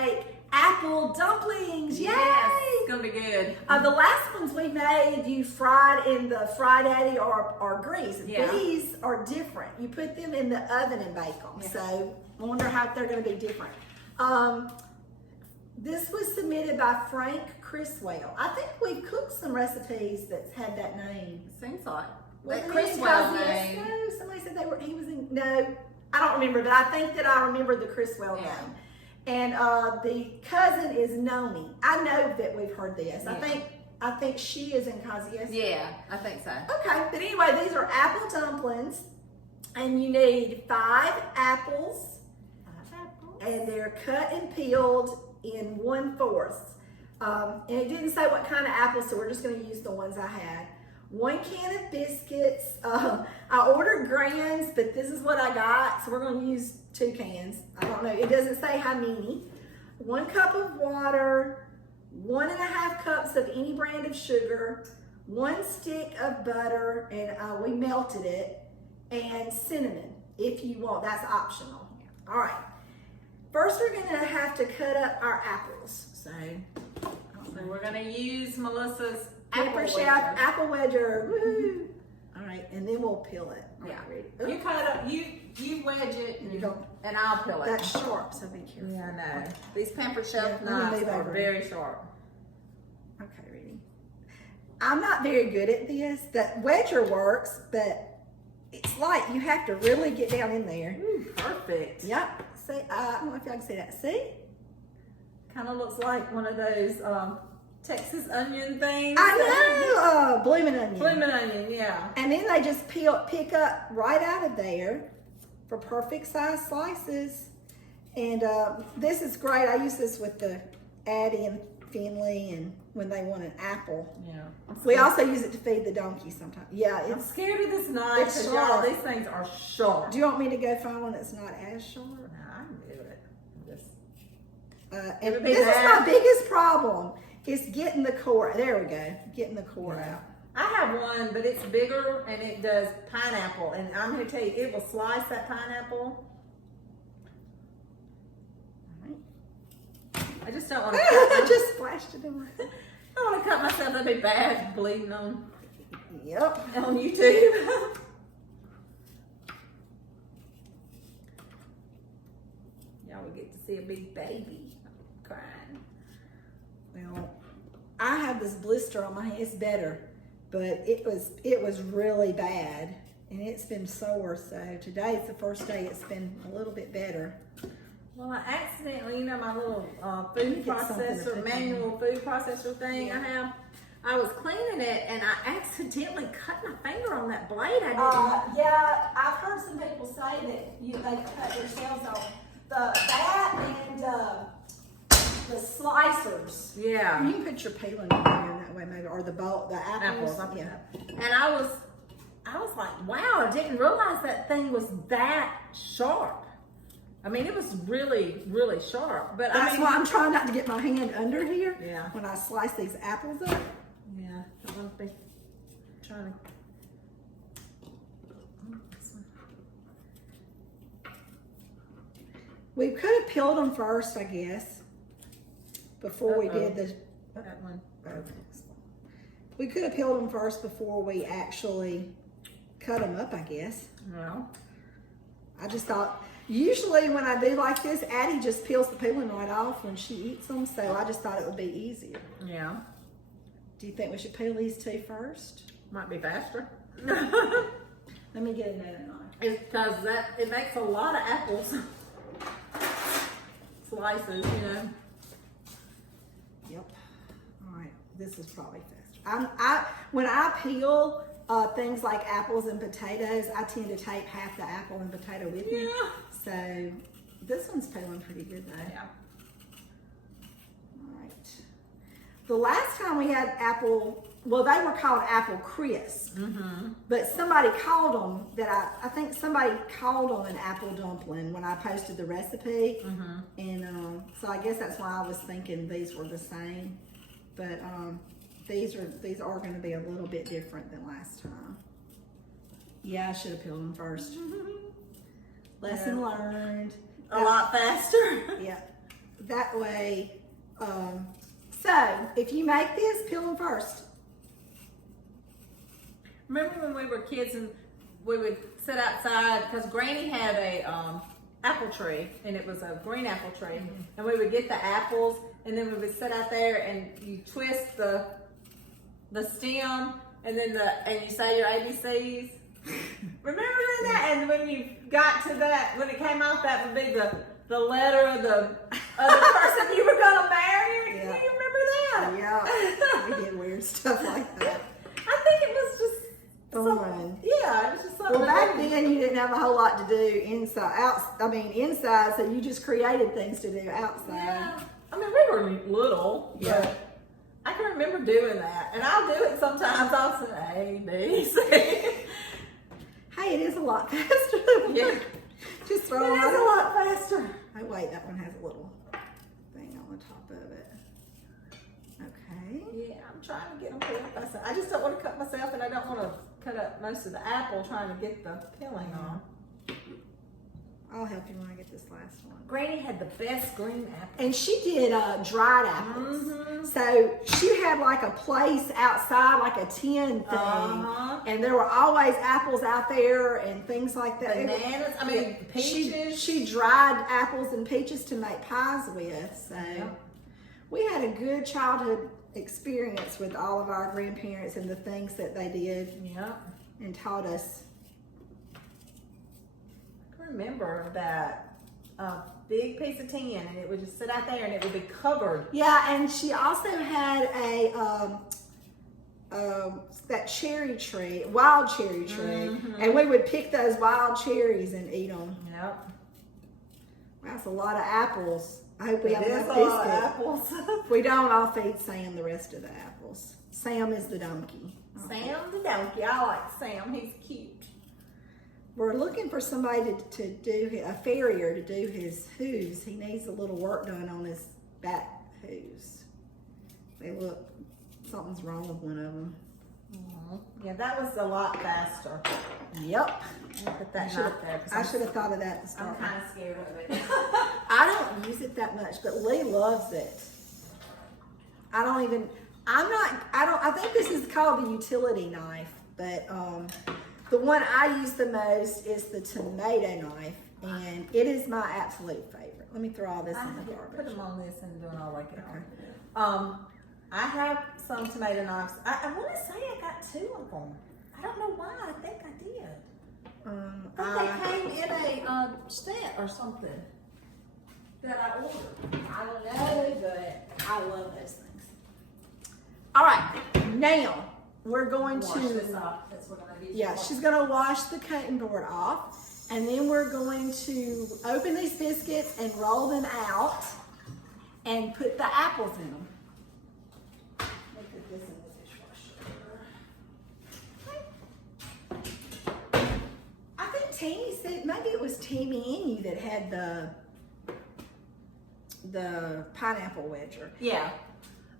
make apple dumplings. Yay! Yes, it's gonna be good. The last ones we made, you fried in the fried Eddie or grease. Yeah. These are different. You put them in the oven and bake them. Yeah. So I wonder how they're going to be different. This was submitted by Frank Criswell. I think we've cooked some recipes that's had that name. Seems like Wasn't that it in Criswell Cosmic? name. No, somebody said he was in, no, I don't remember, but I think that I remember the Criswell Yeah. name. And the cousin is Nomi. I know that we've heard this. Yeah. I think she is in Cosmic. Yeah, I think so. Okay, but anyway, these are apple dumplings, and you need 5 apples, and they're cut and peeled in 1/4. And it didn't say what kind of apples, so we're just going to use the ones I had. 1 can of biscuits. I ordered grands, but this is what I got, so we're going to use 2 cans. I don't know. It doesn't say how many. 1 cup of water, 1.5 cups of any brand of sugar, 1 stick of butter, and we melted it, and cinnamon if you want. That's optional. All right. First, we're going to have to cut up our apples. So we're gonna use Melissa's Pampered Chef Apple Wedger. Woo! All right, and then we'll peel it. Yeah. Right. You cut it up, you wedge it, You don't- and I'll peel it. That's sharp, so be careful. Yeah, I know. These Pampered Chef Yeah, let me knives move are over. very sharp. Okay, ready. I'm not very good at this. That wedger works, but it's like you have to really get down in there. Ooh, perfect. Yep. See, I don't know if y'all can see that. See? Kind of looks like one of those Texas onion things. I know. Blooming onion. Blooming onion, yeah. And then they just pick up right out of there for perfect size slices. And this is great. I use this with the Addie and Finley, and when they want an apple. Yeah. We also use it to feed the donkey sometimes. Yeah, I'm it's. scared of this knife It's because y'all, sharp. these things are sharp. Do you want me to go find one that's not as sharp? No, I can do it. Just And would be this is bad. my biggest problem. Is getting the core. There we go. Getting the core out. I have one, but it's bigger and it does pineapple. And I'm going to tell you, it will slice that pineapple. I just don't want to I just splashed it in my. I don't want to cut myself. That'd be bad bleeding on Yep. YouTube. Y'all would get to see a big baby crying. Well, I have this blister on my hand. It's better, but it was really bad, and it's been sore. So today's the first day it's been a little bit better. Well, I accidentally, my little Let me food get something to processor, put manual food processor thing Yeah. I was cleaning it and I accidentally cut my finger on that blade. I didn't. Yeah, I've heard some people say that they cut themselves off. That and the slicers. Yeah. You can put your peeling in there that way, maybe, or the apples. Apples. Yeah. And I was like, wow, I didn't realize that thing was that sharp. I mean, it was really, really sharp. But That's why I'm trying not to get my hand under here. Yeah. When I slice these apples up. Yeah, I won't be trying to. We could have peeled them first, I guess, before we did the. That one. We could have peeled them first before we actually cut them up, I guess. No. I just thought, usually when I do like this, Addie just peels the peeling right off when she eats them, so I just thought it would be easier. Yeah. Do you think we should peel these 2 first? Might be faster. Let me get another knife. It's because it makes a lot of apples. Slices, Yep. All right. This is probably faster. When I peel things like apples and potatoes, I tend to take half the apple and potato with me. Yeah. So this one's peeling pretty good though. Yeah. All right. The last time we had apple, well, they were called apple crisp, but somebody called them I think somebody called them an apple dumpling when I posted the recipe. And so I guess that's why I was thinking these were the same, but these are going to be a little bit different than last time. Yeah, I should have peeled them first. Lesson learned. A lot faster. Yeah. that way, so if you make this, peel them first. Remember when we were kids and we would sit outside, because Granny had a apple tree, and it was a green apple tree, and we would get the apples, and then we would sit out there and you twist the stem, and then and you say your ABCs. Remember doing that? And when you got to that, when it came out, that would be the letter of the person you were gonna marry. Yeah. Do you remember that? Yeah, we did weird stuff like that. I think it was just Fun. yeah, it was just something. Well, back then you didn't have a whole lot to do inside, so you just created things to do outside. Yeah. I mean, we were little, Yeah. but I can remember doing that. And I'll do it sometimes. I'll say A, B, C. Hey, it is a lot faster. Yeah. Just throw It it is a on. lot faster. Oh, wait, that one has a little thing on the top of it. Okay. Yeah, I'm trying to get them peeled myself. I just don't want to cut myself, and I don't want to cut up most of the apple trying to get the peeling on. I'll help you when I get this last one. Granny had the best green apple. And she did dried apples. Mm-hmm. So she had like a place outside, like a tin thing. Uh-huh. And there were always apples out there and things like that. Bananas, I mean, peaches. She dried apples and peaches to make pies with. So we had a good childhood experience with all of our grandparents and the things that they did and taught us. I can remember that big piece of tin, and it would just sit out there, and it would be covered. Yeah, and she also had that cherry tree, wild cherry tree, and we would pick those wild cherries and eat them. Yep. That's a lot of apples. I hope we have It is enough a lot of biscuits. apples. If we don't, I'll feed Sam the rest of the apples. Sam is the donkey. Sam the donkey. I like Sam. He's cute. We're looking for somebody to do, a farrier to do his hooves. He needs a little work done on his back hooves. They look, something's wrong with one of them. Yeah, that was a lot faster. Yep. Put that knife there. I should have thought of that to I'm start. kind of scared of it. I don't use it that much, but Lee loves it. I think this is called the utility knife, but the one I use the most is the tomato knife, and it is my absolute favorite. Let me throw all this in the Put garbage. them on this and do it all like it. I have some tomato knives. I want to say I got 2 of them. I don't know why. I think I did. I think they came in a set or something that I ordered. I don't know, but I love those things. All right, now we're going Wash to this off. That's what I do. Yeah, she's gonna wash the cutting board off, and then we're going to open these biscuits and roll them out and put the apples in them. Let me put this in the dishwasher. I think Tammy said, maybe it was Tammy and you that had the pineapple wedger. Yeah.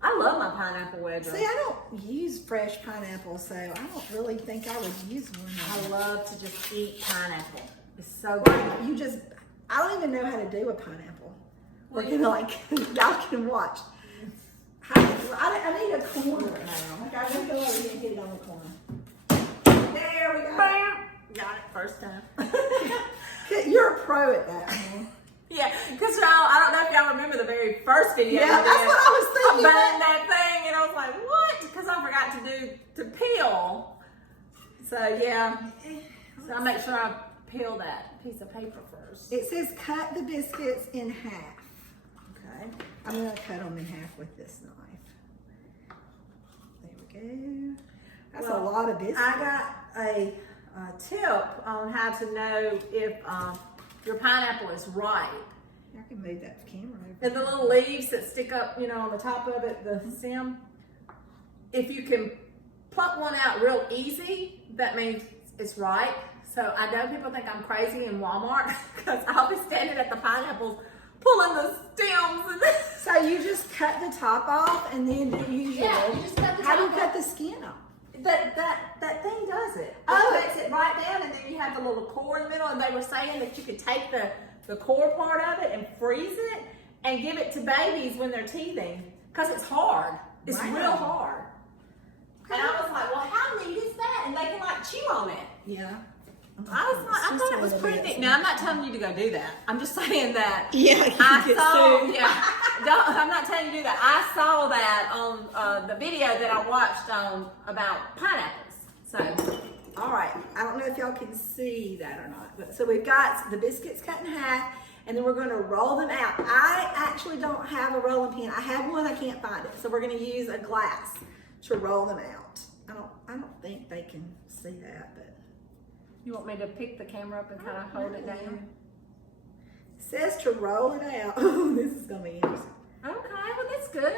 I love my pineapple wedger. See, I don't use fresh pineapple, so I don't really think I would use one. I love to just eat pineapple. It's so good. I don't even know how to do a pineapple. We're gonna y'all can watch. I need a corner now. Okay, I'm gonna go over here and get it on the corner. There we go. Got it first time. You're a pro at that, huh? Yeah, because I don't know if y'all remember the very first video. Yeah, that's what I was thinking. I burned that thing, and I was like, what? Because I forgot to peel. So yeah, so I make sure I peel that piece of paper first. It says cut the biscuits in half. Okay. I'm gonna cut them in half with this knife. There we go. That's a lot of biscuits. I got a tip on how to know if your pineapple is ripe. I can move that camera over. And the little leaves that stick up, on the top of it, the stem. If you can pluck one out real easy, that means it's ripe. So I know people think I'm crazy in Walmart because I'll be standing at the pineapples pulling the stems. So you just cut the top off and then you just cut the how do you top cut the skin off? That thing does it. Oh. It cuts it right down, and then you have the little core in the middle. And they were saying that you could take the core part of it and freeze it, and give it to babies when they're teething because it's hard. It's Wow. real hard. And I was like, well, how neat is that? And they can like chew on it. Yeah. I was like, I thought it was pretty neat. Now I'm not telling you to go do that. I'm just saying that. Yeah, I saw. Yeah, I'm not telling you to do that. I saw that on the video that I watched about pineapples. So. All right, I don't know if y'all can see that or not, but so we've got the biscuits cut in half, and then we're going to roll them out. I actually don't have a rolling pin. I have one, I can't find it, so we're going to use a glass to roll them out. I don't think they can see that, but You want me to pick the camera up and kind of hold it down? it says to roll it out. Oh, this is going to be interesting. Okay, well that's good.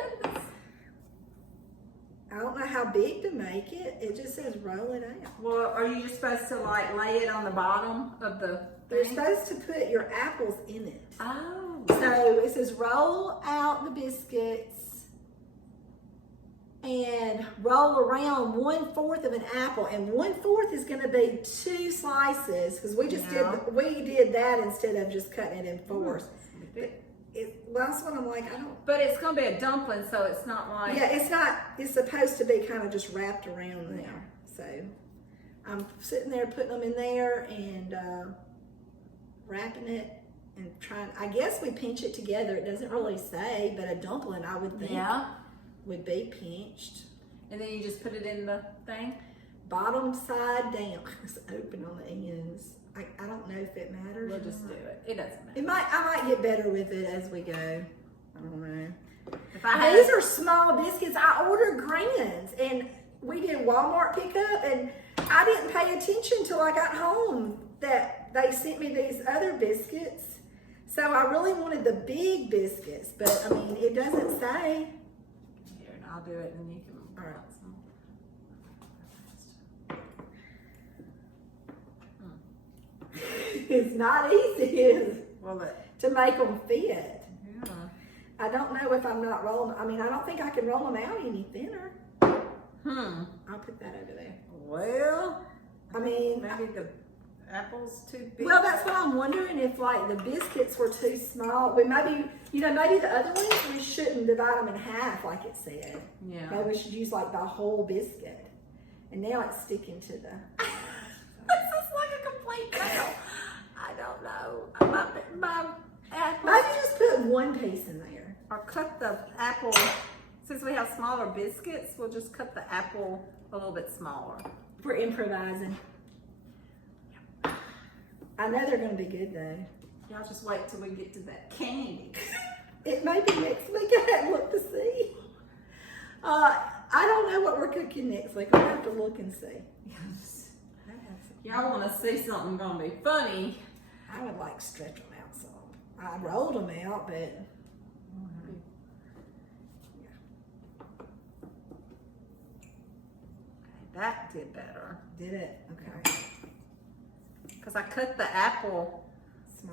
I don't know how big to make it. It just says roll it out. Well, are you just supposed to like lay it on the bottom of the You're thing? supposed to put your apples in it. Oh. So it says roll out the biscuits and roll around 1/4 of an apple, and 1/4 is going to be 2 slices because we just did that instead of just cutting it in 4s. Well, that's what I'm like. I don't. But it's gonna be a dumpling, so it's not like. Yeah, it's not. It's supposed to be kind of just wrapped around there. So I'm sitting there putting them in there and wrapping it and trying. I guess we pinch it together. It doesn't really say, but a dumpling I would think would be pinched. And then you just put it in the thing. Bottom side down. It's open on the ends. I don't know if it matters. We'll just do it. It doesn't matter. It might. I might get better with it as we go. I don't know. If I had These are small biscuits. I ordered grands, and we did Walmart pickup, and I didn't pay attention till I got home that they sent me these other biscuits. So I really wanted the big biscuits, but I mean, it doesn't say. Here, and I'll do it, and you can. All right. It's not easy, is it, Well, to make them fit. yeah. I don't know if I'm not rolling. I mean, I don't think I can roll them out any thinner. I'll put that over there. Well, I mean, maybe the apple's too big. well, that's what I'm wondering, if like the biscuits were too small. But maybe, maybe the other ones we shouldn't divide them in half like it said. Yeah. Maybe we should use like the whole biscuit. And now it's sticking to the. This is like a complete fail. I don't know. My apple. Maybe just put one piece in there. Or cut the apple. Since we have smaller biscuits, we'll just cut the apple a little bit smaller. We're improvising. I know they're going to be good though. Y'all just wait till we get to that candy. It may be next week. I haven't looked to see. I don't know what we're cooking next week. I'll have to look and see. Y'all want to see something gonna be funny? I would like stretch them out some. I rolled them out, but Okay, that did better. did it? Okay. Because I cut the apple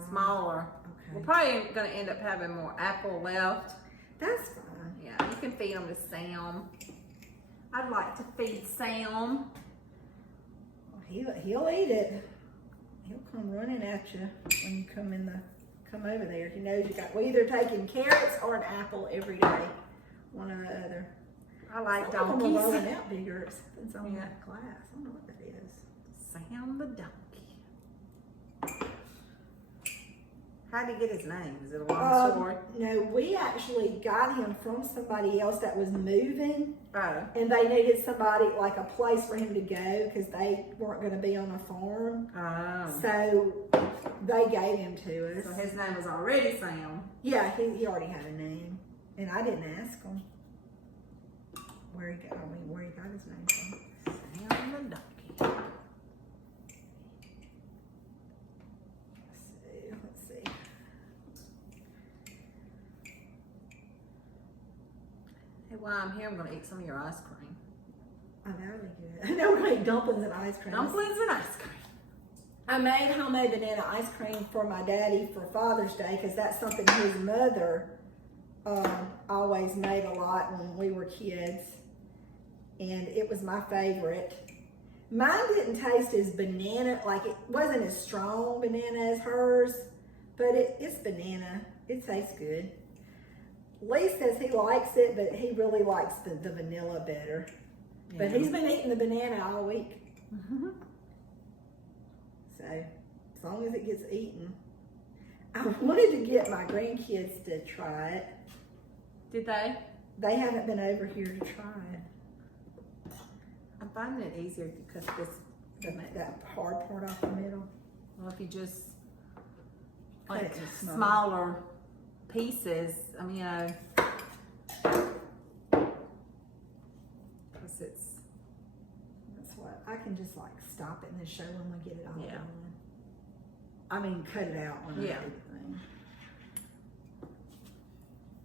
smaller. Okay. We're probably gonna end up having more apple left. That's fine. Yeah, you can feed them to Sam. I'd like to feed Sam. He'll eat it. He'll come running at you when you come over there. He knows we either taking carrots or an apple every day, one or the other. I like Some of them are rolling donkeys. out bigger. It's on Yeah. that glass. I don't know what that is. Sam the donkey. How'd he get his name? Is it a long story? No, we actually got him from somebody else that was moving, Oh. and they needed somebody, like a place for him to go because they weren't going to be on a farm. Oh. So they gave him to us. So his name was already Sam. Yeah, he already had a name, and I didn't ask him where he got his name from. Sam the donkey. Let's see. Hey, while I'm here, I'm gonna eat some of your ice cream. Oh, that would be good. I know we're going to eat dumplings and ice cream. Dumplings and ice cream. I made homemade banana ice cream for my daddy for Father's Day because that's something his mother always made a lot when we were kids, and it was my favorite. Mine didn't taste as banana, like it wasn't as strong banana as hers, but it's banana. It tastes good. Lee says he likes it, but he really likes the vanilla better. Yeah. But he's been eating the banana all week. So, as long as it gets eaten. I wanted to get my grandkids to try it. Did they? They haven't been over here to try it. I'm finding it easier if you cut this, that hard part off the middle. well, if you just, Cut like, it smaller pieces, I mean, you know, because it's, That's what, I can just like stop it and then show when we get it all Yeah. done. I mean, cut it out when I Yeah. do the thing.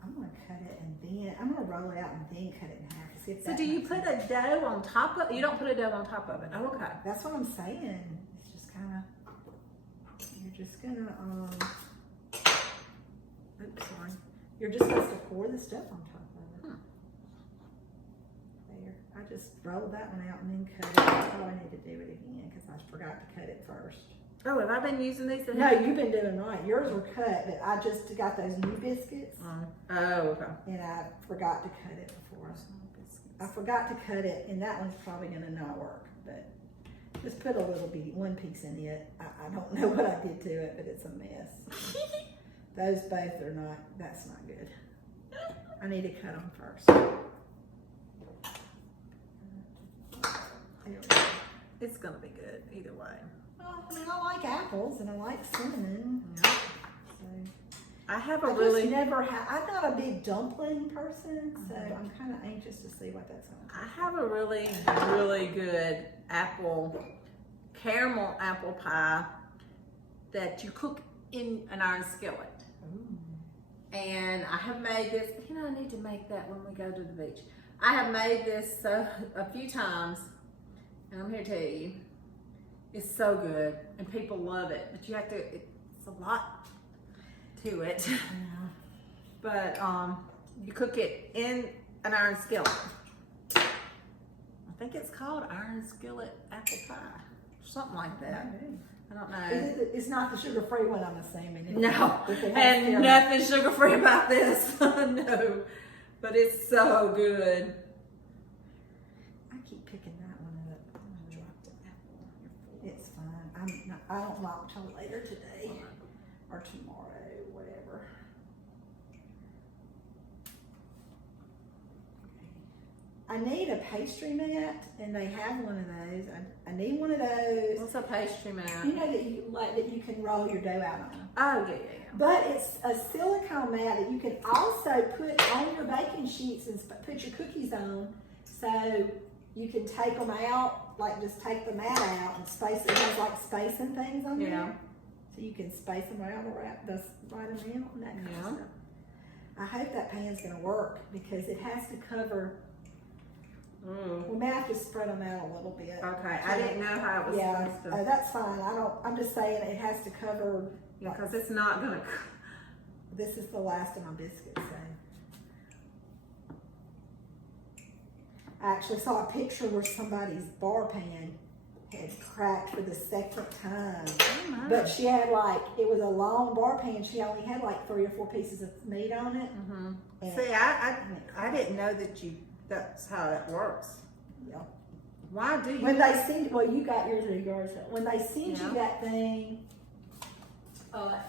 I'm gonna cut it and then, I'm gonna roll it out and then cut it in half. See if so that do you makes put sense. a dough on top of, you don't put a dough on top of it? Oh, okay. That's what I'm saying. It's just kinda, you're just gonna, oops, sorry. You're just supposed to pour the stuff on top of it. There, I just rolled that one out and then cut it. I probably need to do it again because I forgot to cut it first. Oh, have I been using these? No, you've been doing right. Yours were cut, but I just got those new biscuits Oh, okay. and I forgot to cut it before. I forgot to cut it, and that one's probably gonna not work, but just put a little bit, one piece in it. I don't know what I did to it, but it's a mess. Those both are not, that's not good. I need to cut them first. There we go. It's gonna be good either way. Well, I mean, I like apples and I like cinnamon. Yeah. So. I have a I just really, never had. I'm not a big dumpling person, so I'm kind of anxious to see what that's going to I have a really, really good caramel apple pie that you cook in an iron skillet. And I have made this, you know, I need to make that when we go to the beach. I have made this a few times, and I'm here to tell you, it's so good, and people love it, but you have to, it's a lot to it. Yeah. But you cook it in an iron skillet. I think it's called iron skillet apple pie, something like that. Okay. I don't know. It's not the sugar-free one, I'm assuming. No, If it has and caramel. nothing sugar-free about this. No, but it's so good. I keep picking that one up. I dropped an apple. It's fine. I don't knock till later today or tomorrow, whatever. I need a pastry mat, and they have one of those. I need one of those. What's a pastry mat? You know that you can roll your dough out on. Oh, yeah. But it's a silicone mat that you can also put on your baking sheets and put your cookies on. So you can take them out, like just take the mat out and space it. It has like spacing things on there. So you can space them out or the right amount and that kind of stuff. I hope that pan's gonna work because it has to cover. We may have to spread them out a little bit. Okay, I didn't know how it was supposed to. That's fine. I'm just saying it has to cover. Yeah, because it's not gonna. This is the last of my biscuits. So. I actually saw a picture where somebody's bar pan had cracked for the second time. Oh my. But she had it was a long bar pan. She only had 3 or 4 pieces of meat on it. Mm-hmm. See, I didn't know that's how it works. Yeah. Why do you? When they send, you got yours or yours. When they send you Yeah. that thing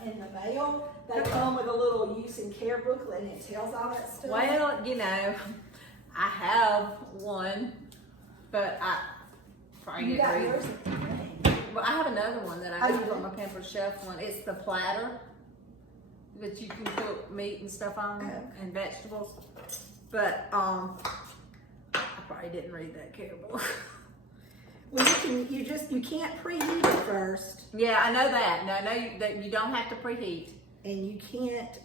in the mail, they come with a little use and care booklet and it tells all that stuff. Well, I have one, but I probably You didn't got read yours. it. Well, I have another one that I Oh, got you from do? my Pampered Chef one. It's the platter that you can cook meat and stuff on Okay. and vegetables. But I probably didn't read that care book. Well, you can't preheat it first, Yeah, I know that. No, I know that you don't have to preheat. and you can't.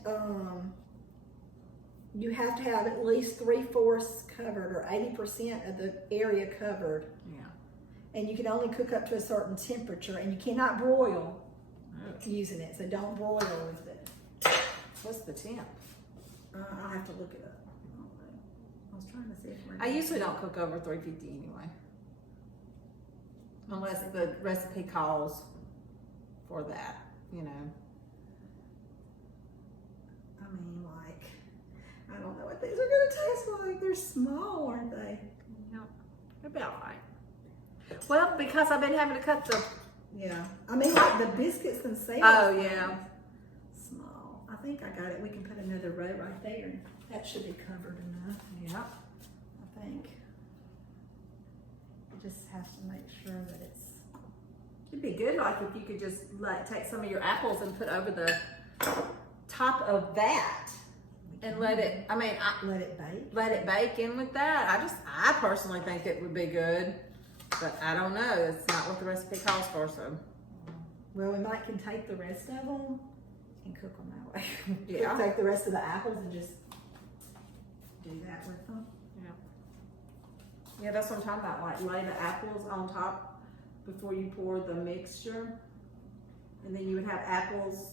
You have to have at least 3/4 covered or 80% of the area covered, Yeah. and you can only cook up to a certain temperature, and you cannot broil using it. So don't broil with it. What's the temp? I'll have to look it up. I was trying to see if I usually don't cook over 350 anyway. Unless the recipe calls for that, I mean, I don't know what these are gonna taste like. They're small, aren't they? No, they'll be all right. Well, because I've been having to cut the. Yeah. I mean, like the biscuits themselves. Oh yeah. Small. I think I got it. We can put another row right there. That should be covered enough. Yeah. I think. You just have to make sure that it's. It'd be good, like if you could just like take some of your apples and put over the top of that and let it. I mean, Let it bake. let it bake in with that. I personally think it would be good, but I don't know. It's not what the recipe calls for, so. Well, we might can take the rest of them and cook them that way. Yeah. Take the rest of the apples and just do that with them. Yeah, that's what I'm talking about. Like lay the apples on top before you pour the mixture, and then you would have apples,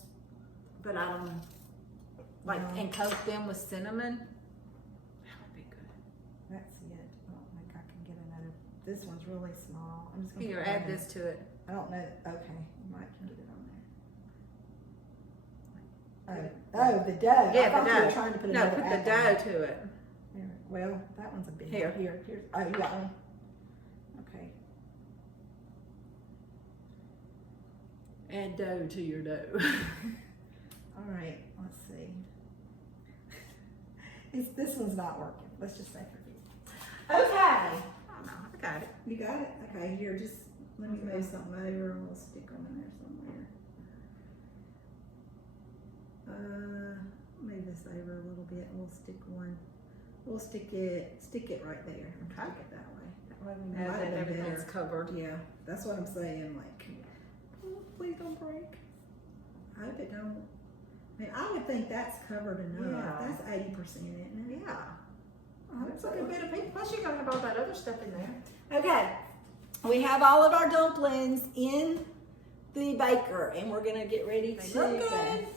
but I don't know, like and coat them with cinnamon. That would be good. That's it. I don't think I can get another. This one's really small. I'm just gonna Here, put add one this to it. I don't know. Okay, you might can get it on there. Oh, the dough. Yeah, I thought the you were dough. trying to put No, another put the apple dough on. to it. Here. Well, that one's a big. Here. Here's. Oh, you got one. Okay. Add dough to your dough. All right. Let's see. This one's not working. Let's just say forget. Okay. Oh no, I got it. You got it? Okay, here, just let me move something over and we'll stick them in there somewhere. Move this over a little bit and we'll stick one. We'll stick it right there. Okay. Stick it that way. That way we Now might that have everything's better. covered. Yeah, that's what I'm saying. Like, oh, please don't break. I hope it don't. I mean, I would think that's covered enough. Yeah. That's 80%, isn't it? Yeah. I hope That's so. a good bit of people. Plus, you gotta have all that other stuff in there. Okay, we have all of our dumplings in the baker, and we're gonna get ready They to look good.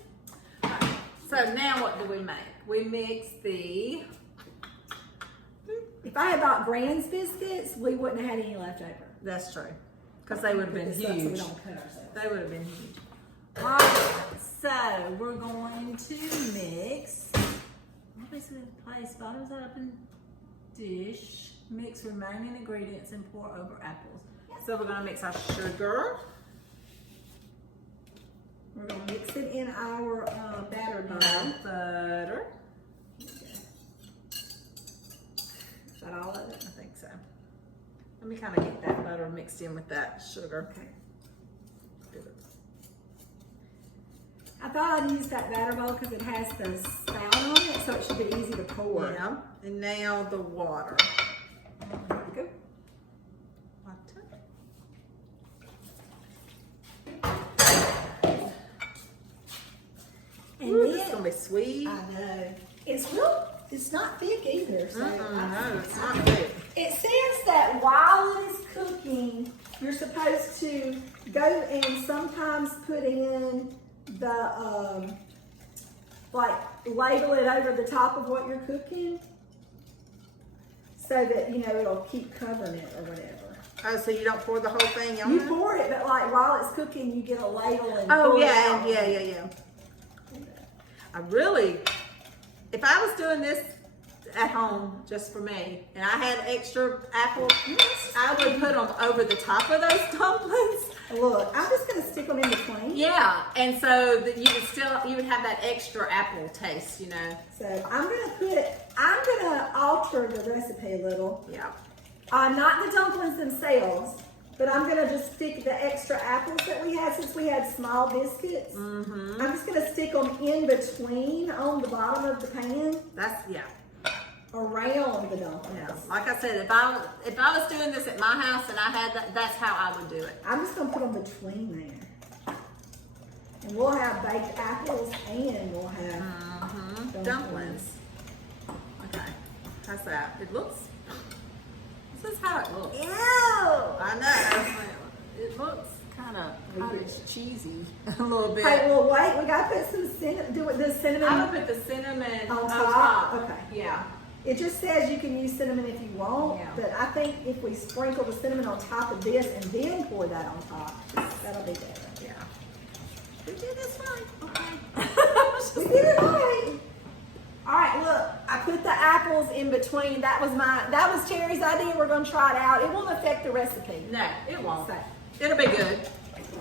So now what do we make? We mix the. If I had bought Grand's biscuits, we wouldn't have had any left over. That's true, because they would have been Put this up so we huge. don't cut ourselves. They would have been huge. All right, so we're going to mix. Obviously, place bottoms up in dish. Mix remaining ingredients and pour over apples. So we're gonna mix our sugar. We're gonna mix it in our batter bowl. Butter. Is that all of it? I think so. Let me kind of get that butter mixed in with that sugar. Okay. I thought I'd use that batter bowl because it has the spout on it, so it should be easy to pour. Yeah. And now the water. Here we go. And Ooh, then, this is gonna be sweet. I know. It's not thick either. So No, it's not thick. It says that while it is cooking, you're supposed to go and sometimes put in the, like ladle it over the top of what you're cooking so that, you know, it'll keep covering it or whatever. Oh, so you don't pour the whole thing on You it? pour it, but like while it's cooking, you get a ladle and Oh, pour it yeah, out. yeah. I really, if I was doing this at home just for me and I had extra apples, I would put them over the top of those dumplings. Look, I'm just gonna stick them in between. Yeah, and so that you would have that extra apple taste, you know. So I'm gonna alter the recipe a little. Yeah. Not the dumplings themselves, but I'm gonna just stick the extra apples that we had since we had small biscuits. Mm-hmm. I'm just gonna stick them in between on the bottom of the pan around the dumplings. Yeah. Like I said, if I was doing this at my house and I had that, that's how I would do it. I'm just gonna put them between there. And we'll have baked apples and we'll have Dumplings. Okay. How's that? It looks. This is how it looks. Ew! I know. It looks kind of cottage cheesy a little bit. Okay, well wait, we gotta put some cinnamon, the cinnamon. I would put the cinnamon On top? Okay. Yeah. It just says you can use cinnamon if you want, Yeah. but I think if we sprinkle the cinnamon on top of this and then pour that on top, that'll be better. Yeah. We did this right. Okay. We did it right. All right, look, I put the apples in between. That was Terry's idea. We're gonna try it out. It won't affect the recipe. No, it won't. So, It'll be good.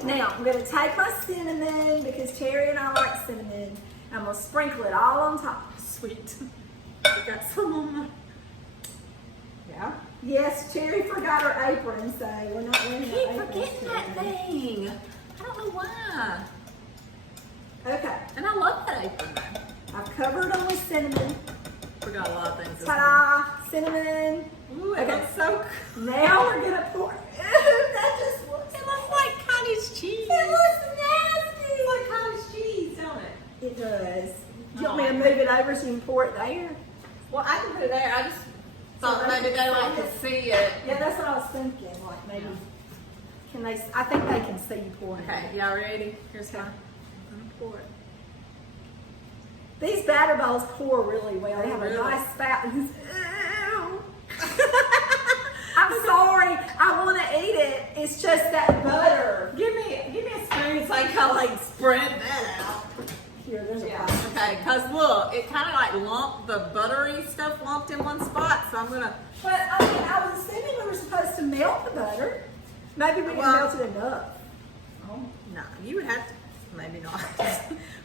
now I'm gonna take my cinnamon because Terry and I like cinnamon. I'm gonna sprinkle it all on top. Sweet. I got some on my... Yeah. Yes, Terry forgot her apron, so we're not wearing I our keep aprons forgetting that today. thing. I don't know why. Okay, And I love that apron though. I've covered them with cinnamon. Forgot a lot of things. Ta-da! Cinnamon. Ooh, it Okay. looks so good. Now we're gonna pour. That just looks. It looks like cottage cheese. It looks nasty. It's like cottage cheese, don't it? It does. You want me to move it over so you can pour it there? Well, I can put it there. I just thought So maybe they like to see it. Yeah, that's what I was thinking. Like maybe. Can they? I think they can see you pouring Okay, it. y'all ready? Here's mine. I'm gonna pour it. These batter bowls pour really well. They have Really? a nice spout. Ew. I'm sorry. I want to eat it. It's just that butter. Give me a spoon so I can like spread that out. Here, there's a Yeah. pot. Okay, cause look, it kind of like lumped the buttery stuff lumped in one spot, so I'm gonna. But I mean, I was assuming we were supposed to melt the butter. Maybe we didn't Well- melt it enough. Oh no, you would have to. Maybe not.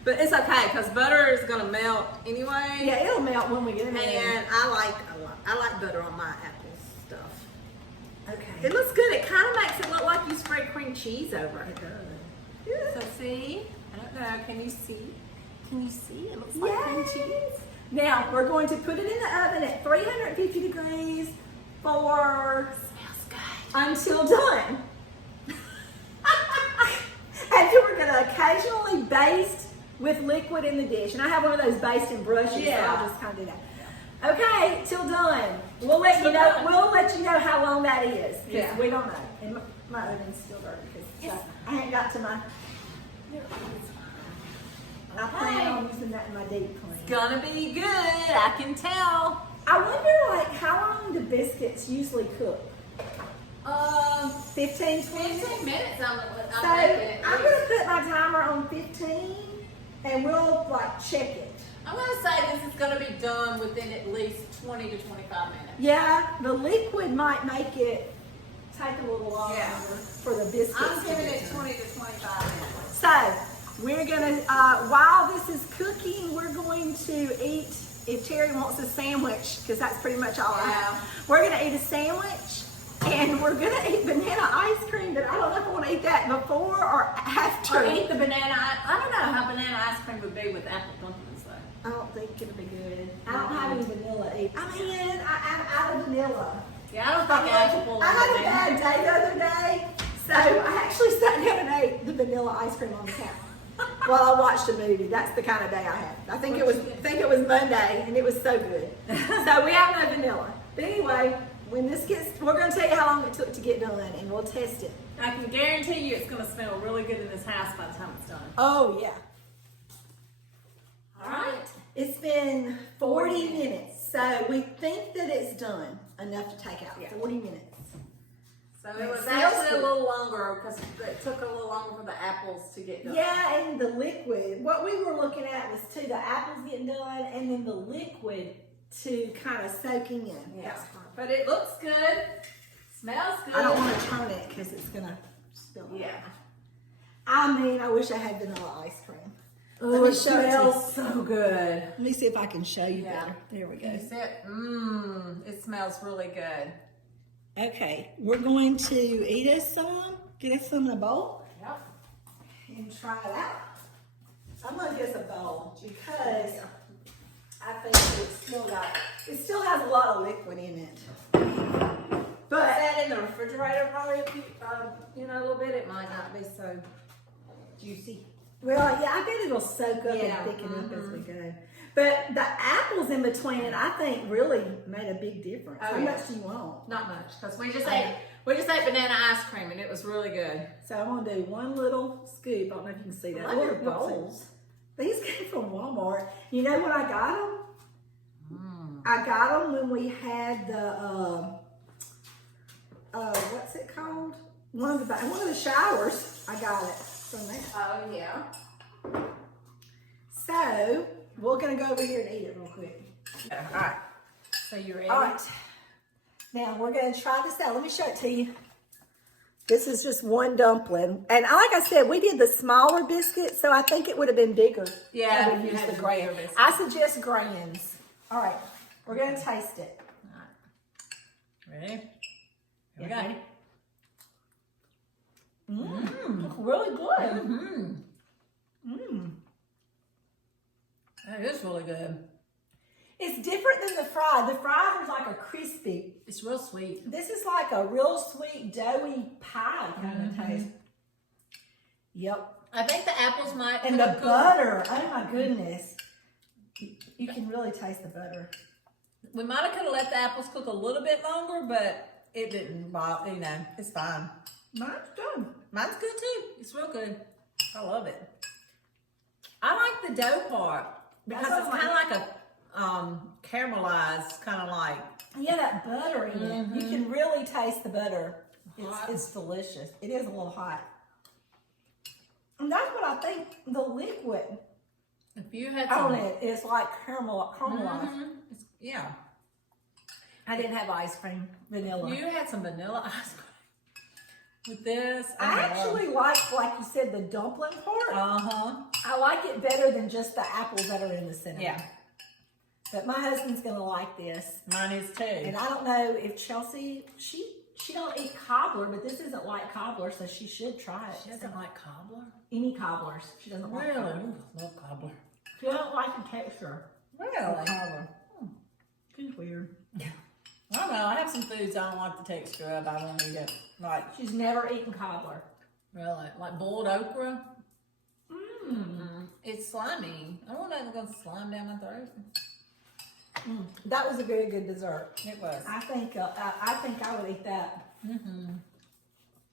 But it's okay, cause butter is gonna melt anyway. Yeah, it'll melt when we get in there. And I like butter on my apple stuff. Okay. It looks good. It kind of makes it look like you spread cream cheese over it. It So does. see, I don't know. Can you see? Can you see? It looks like cream cheese. Yes. Now we're going to put it in the oven at 350 degrees for Smells good. until done. And then we're going to occasionally baste with liquid in the dish. And I have one of those basting brushes, Yeah. so I'll just kind of do that. Okay, till done. We'll let Till you know. done. We'll let you know how long that is. 'Cause Yeah. we don't know. And my oven's still dirty because I ain't got to my. I plan on using that in my deep clean. Gonna be good. I can tell. I wonder, like, how long do biscuits usually cook? 15, 20 minutes? 15 minutes. So I'm making it. I'm gonna put my timer on 15, and we'll like check it. I'm gonna say this is gonna be done within at least 20 to 25 minutes. Yeah, the liquid might make it take a little longer Yeah. for the biscuits. I'm to giving get it done. 20 to 25 minutes. So we're gonna, while this is cooking, we're going to eat. If Terry wants a sandwich, because that's pretty much all I have. We're gonna eat a sandwich. And we're gonna eat banana ice cream, but I don't know if I want to eat that before or after. Or eat the banana. I don't know how banana ice cream would be with apple dumplings though. I don't think it'll be good. I don't have any vanilla either. I mean, I'm out of vanilla. Yeah, I don't think apple. I had a bad day the other day, so I actually sat down and ate the vanilla ice cream on the couch while I watched a movie. That's the kind of day I had. I think it was Monday, and it was so good. So we have no vanilla. But anyway, when this gets, we're going to tell you how long it took to get done, and we'll test it. I can guarantee you it's gonna smell really good in this house by the time it's done. Oh yeah. All right. It's been 40 minutes, so we think that it's done enough to take out. Yeah. 40 minutes. So it was Smells actually good. a little longer because it took a little longer for the apples to get done. Yeah, and the liquid. What we were looking at was too the apples getting done, and then the liquid to kind of soaking in. Yeah. That's fine. But it looks good. Smells good. I don't want to turn it because it's gonna spill. Yeah. I mean, I wish I had vanilla ice cream. Let Oh, me it show it to you. smells so good. Let me see if I can show you Yeah. better. There we go. You see it? Mmm. It smells really good. Okay, we're going to eat us some. Get us some in a bowl. Yep. And try it out. I'm gonna get us a bowl because I think it still has a lot of liquid in it. Put But that in the refrigerator probably a few, a little bit. It might not be so juicy. well, yeah, I bet it'll soak up Yeah, and thicken up as we go. But the apples in between it, I think, really made a big difference. Oh, How yeah. much do you want? Not much because we just ate banana ice cream and it was really good. So I'm gonna do one little scoop. I don't know if you can see that. I love your Look, look, see. bowls. These came from Walmart. You know when I got them? Mm. I got them when we had the what's it called? One of the showers. I got it from that. Oh yeah. So we're gonna go over here and eat it real quick. All right. So you ready? All right. Now we're going to try this out. Let me show it to you. This is just one dumpling. And like I said, we did the smaller biscuit, so I think it would have been bigger. Yeah, had we used the grand. I suggest grands. All right. We're going to taste it. All right. Ready? Here we go. Really good. That is really good. It's different than the fried. The fried is like a crispy. It's real sweet. This is like a real sweet, doughy pie kind of taste. Yep. I think the apples might. And the butter. Oh my goodness. You can really taste the butter. We might have could have let the apples cook a little bit longer, but it didn't bother. You know, it's fine. Mine's good. Mine's good too. It's real good. I love it. I like the dough part because it's kind of like a caramelized, kind of like. Yeah, that butter in it. You can really taste the butter. It's delicious. It is a little hot. And that's what I think the liquid If you had on it is like caramelized. Yeah. I didn't have ice cream, vanilla. You had some vanilla ice cream with this. I actually like you said, the dumpling part. I like it better than just the apples that are in the center. Yeah. But my husband's gonna like this. Mine is too. And I don't know if Chelsea, she don't eat cobbler, but this isn't like cobbler, so she should try it. She doesn't like cobbler? Any cobblers. She doesn't like Really? cobbler. Ooh, I love cobbler. She doesn't like the texture Really? of cobbler. She's weird. I don't know. I have some foods I don't like the texture of. I don't eat it. Like, She's never eaten cobbler. really? Like boiled okra? It's slimy. I don't know if it's going to slime down my throat. That was a very good dessert. It was. I think I would eat that.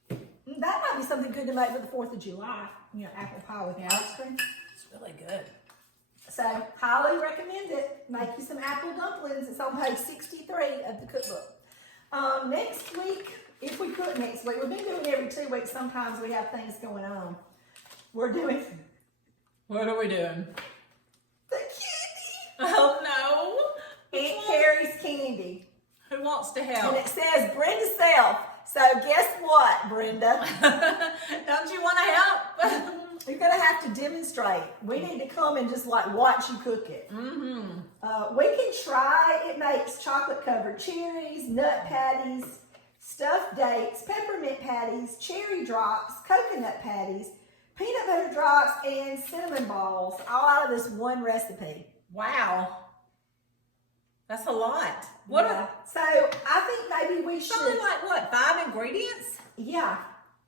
That might be something good to make for the 4th of July. You know, apple pie with ice cream. It's really good. So, highly recommend it. Make you some apple dumplings. It's on page 63 of the cookbook. Next week, if we cook next week, we've been doing every 2 weeks. Sometimes we have things going on. We're doing What are we doing? the candy. Oh, no. Aunt Carrie's candy. Who wants to And help? it says Brenda Self. So, guess what, Brenda? Don't you want to help? You're going to have to demonstrate. We need to come and just like watch you cook it. We can try. It makes chocolate covered cherries, nut patties, stuffed dates, peppermint patties, cherry drops, coconut patties, peanut butter drops, and cinnamon balls, all out of this one recipe. Wow. That's a lot. So I think maybe we should. Something like what? 5 ingredients? Yeah.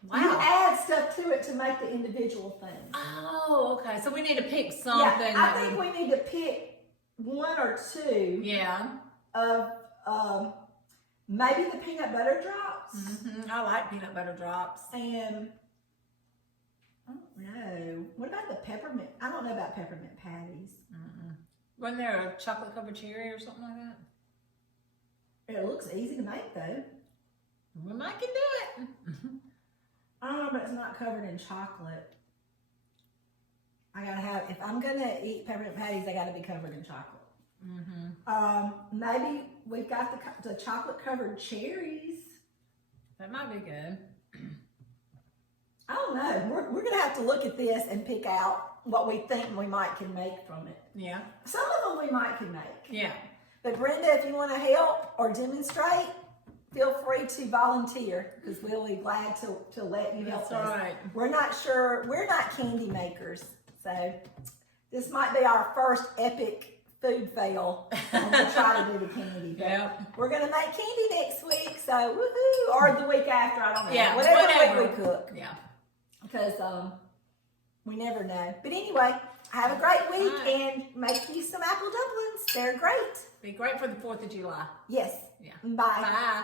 Wow. You add stuff to it to make the individual things. Oh, okay. So we need to pick something. Yeah, I think we need to pick 1 or 2. Yeah. Of maybe the peanut butter drops. I like peanut butter drops. And I don't know. What about the peppermint? I don't know about peppermint patties. Wasn't there a chocolate covered cherry or something like that? It looks easy to make though. We might can do it. I don't know, but it's not covered in chocolate. I gotta have, if I'm gonna eat peppermint patties, they gotta be covered in chocolate. Maybe we've got the chocolate covered cherries. That might be good. I don't know. We're gonna have to look at this and pick out what we think we might can make from it. Yeah. Some of them we might can make. Yeah. But Brenda, if you want to help or demonstrate, feel free to volunteer because we'll be glad to let you help us. That's right. We're not sure. We're not candy makers, so this might be our first epic food fail when we try to do the candy. But we're gonna make candy next week, so woohoo! Or the week after, I don't know. Yeah, whatever week we cook. Yeah. Because we never know. But anyway, have a great week and make you some apple dumplings. They're great. Be great for the 4th of July. Yes. Yeah. Bye. Bye.